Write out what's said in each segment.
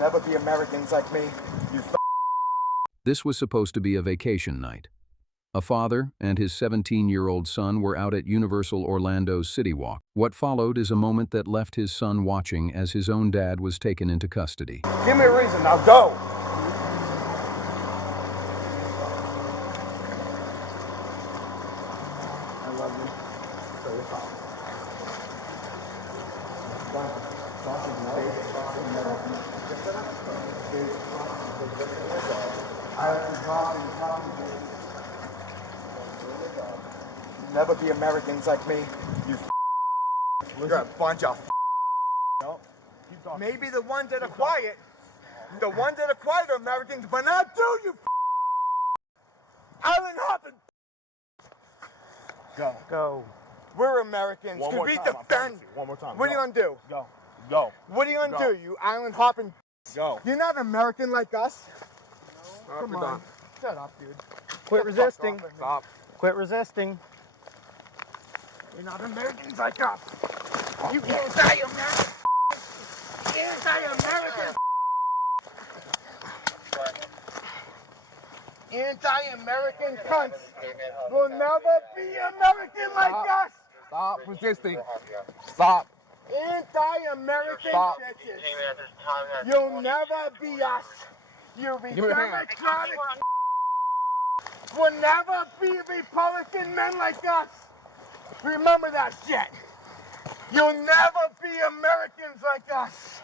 Never be Americans like me, you This was supposed to be a vacation night. A father and his 17-year-old son were out at Universal Orlando's CityWalk. What followed is a moment that left his son watching as his own dad was taken into custody. Give me a reason, now go! I love you. So you're fine. Never be Americans like me, you You're a bunch of Maybe the ones that are quiet, are Americans, but not you, Island hopping. Go. We're Americans. One more we time, defend. One more time. What are you gonna do? Go. What are you gonna do, you island hopping? Go. You're not American like us. No. Come on. Shut up, dude. Quit resisting. Stop. Quit resisting. You're not Americans like us. You anti-American. Anti-American. Anti-American cunts will never be American like us. Stop resisting. Stop. Anti-American Stop. bitches. You'll never be us. You'll be Give me the hand. Democratic. Will never be Republican men like us. Remember that shit. You'll never be Americans like us.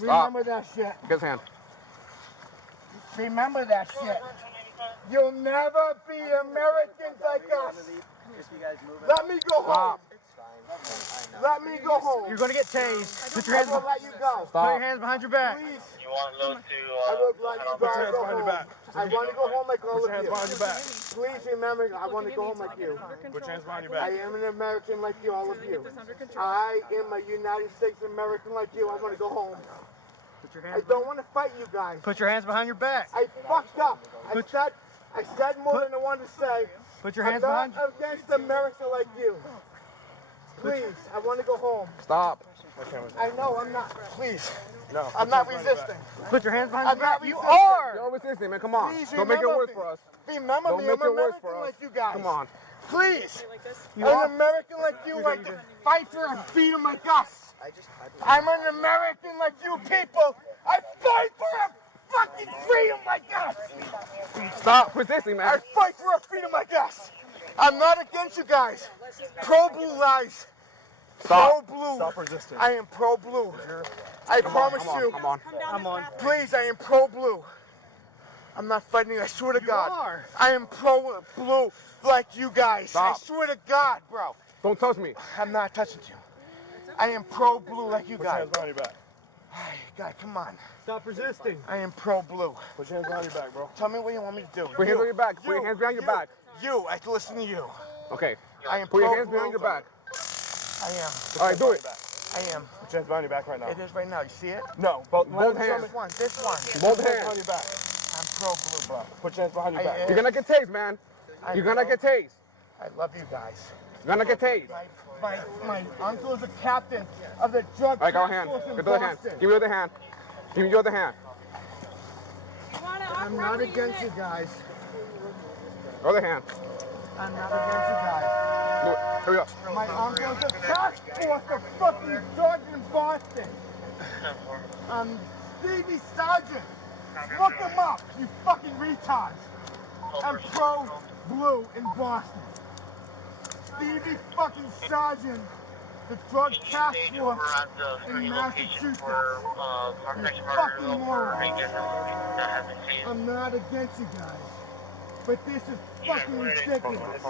Remember that shit. Get his hand. Remember that shit. You'll never be Americans like us. Let me go home. Let me go home. You're gonna get tased. Put your I hands. will let you go. Put your hands behind your back. Please. You want those to, I will let you Put your guys hands go behind your home. back. I want to go home like all Put of your hands you. behind your back. Please remember, I want to go home like you. Put your hands behind your I back. am an American like you, all of you. I am a United States American like you. I want to go home. Put your I hands. don't want to fight you guys. Put your hands behind your back. I fucked up. I said more than I wanted to say. Put your I'm hands not behind. against America like you. Please, I want to go home. Stop. I know I'm not. Please. No. I'm not resisting. Put your hands behind I'm your back. not You resisting. are. You're resisting, man. Come on. Please Don't make it remember worse me. for us. Remember Don't me. make I'm it worse American for us. like you guys. Come on. Please. You I'm are. an American like you, like to fight for a freedom like us. I'm an American like you people. I fight for a fucking freedom like us. Stop resisting, I man. fight for a freedom like us. I'm not against you guys. Pro-blue lies. Stop. Pro-blue. Stop resisting. I am pro-blue. I promise you. Come on. Come on. Please, I am pro-blue. I'm not fighting you, I swear to God. are. I am pro-blue like you guys. Stop. I swear to God, bro. Don't touch me. I'm not touching you. I am pro-blue like you Put your guys. hands behind your back. God, come on. Stop resisting. I am pro-blue. Put your hands behind your back, bro. Tell me what you want me to do. Put your hands on your back. Put your hands behind your back. You, I can listen to you. Okay. I am Put your pro-blue. hands behind your back. I am. All right, do it. I am. Put your hands behind your back right now. It is right now. You see it? No, both hands. This one. This one. Both Put your hands. behind your back. I'm pro-blue, bro. Put your hands behind your I back. am. You're gonna get tased, man. You're gonna get tased. I love you guys. You're gonna get tased. My uncle is a captain of the drug All right, go task hand. force in Get the other hand. Boston. Give me the other hand. Give me your other hand. I'm not against you guys. Other hand. I'm not against you guys. Here we go. My uncle is a task force of fucking drugs in Boston. Stevie Sargent. Look him up, you fucking retards. I'm pro-blue in Boston. Stevie fucking Sargent, the drug task force in Massachusetts. You fucking moron. I'm not against you guys, but this is fucking ridiculous.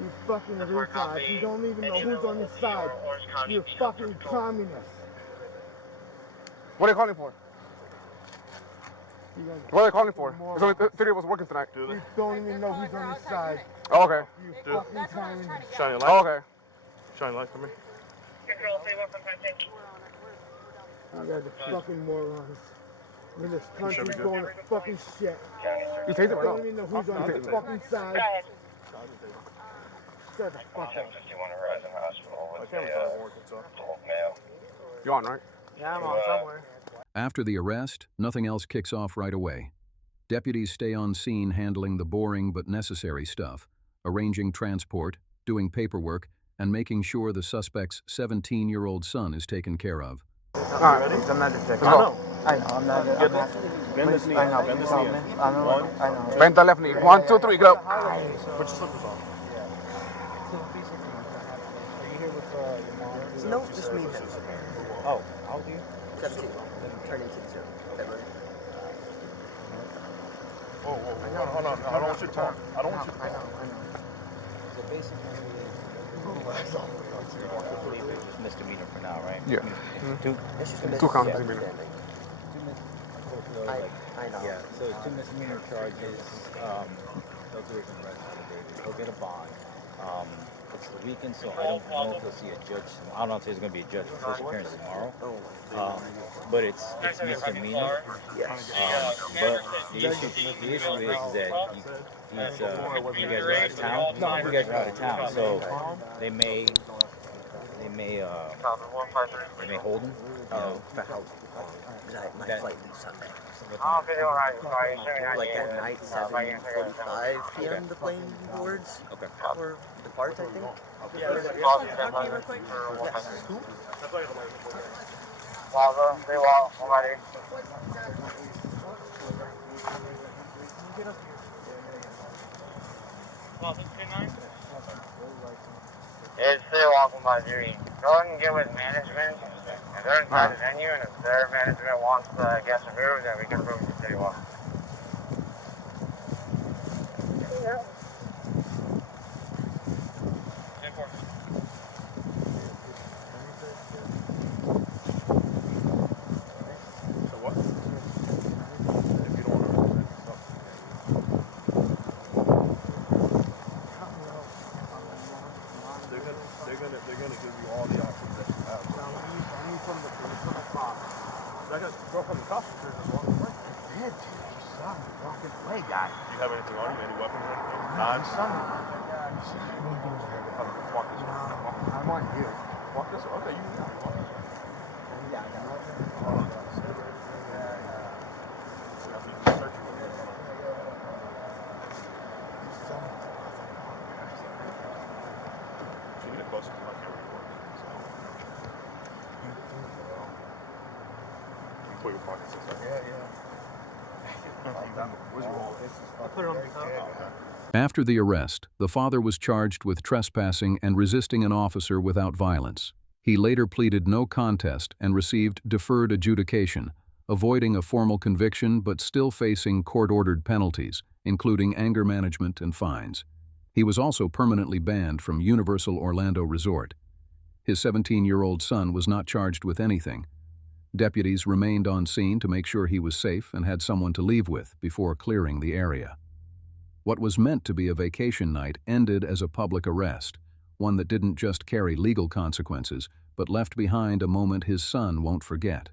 You fucking retards. You don't even know who's on your side. You fucking communists. What are you calling for? What are they calling for? There's only 30 of us working tonight. You don't even know who's on your side. Oh, okay. You fucking communists. Shine your light. Oh, okay. Shine your light for me. You guys are fucking morons. When this country's going to fucking shit. You tased it You or don't no? even know who's on your fucking side. Shut the fuck up. camera's not working, so. You on, right? Yeah, I'm on somewhere. After the arrest, nothing else kicks off right away. Deputies stay on scene handling the boring but necessary stuff, arranging transport, doing paperwork, and making sure the suspect's 17-year-old son is taken care of. Alright, ready? I'm not detective. Let's go. I know, I'm not. Bend this knee. I know. Bend this knee. I know. One. I know. Bend the left knee. 1, 2, 3, go. Put your slippers on. No, just me. Oh, how old are you? 17. Turning 2 February. Whoa. Hold on. I don't want you to talk. I don't want you to talk. I know. So basically, it's misdemeanor for now, right? Yeah. It's just a 2 counts yeah, misdemeanor. I know. Yeah, so 2 misdemeanor charges. They'll do it in the rest of the day. They'll get a bond. It's the weekend, so I don't know if they'll see a judge. I don't know if there's going to be a judge for first appearance tomorrow. But it's misdemeanor. Yes. But the issue is that you guys are out of town. You guys are out of town, so they may hold him. You know, For how long? My That- flight leaves Sunday. Like Like at night, 7:45 p.m. the plane boards. Okay. Or departs, I think. It's CityWalk by Judy. Go ahead and get with management. If they're inside the venue and if their management wants the guests removed, then we can remove them from CityWalk. So what? If you don't want to recommend stuff. They're gonna give you all the options that you have. I need from the cops. I got girl from the cops here as well. Dead, dude. You saw me walking away, guy. Do you have anything on you? Any weapons or anything? Knives? Walk this way. I want you. Walk this way. Okay, you can walk this way. So you get closer to my camera record. So. You put your pockets inside. Where's your wallet? I'll put it on the top. After the arrest, the father was charged with trespassing and resisting an officer without violence. He later pleaded no contest and received deferred adjudication, avoiding a formal conviction but still facing court-ordered penalties, including anger management and fines. He was also permanently banned from Universal Orlando Resort. His 17-year-old son was not charged with anything. Deputies remained on scene to make sure he was safe and had someone to leave with before clearing the area. What was meant to be a vacation night ended as a public arrest, one that didn't just carry legal consequences, but left behind a moment his son won't forget.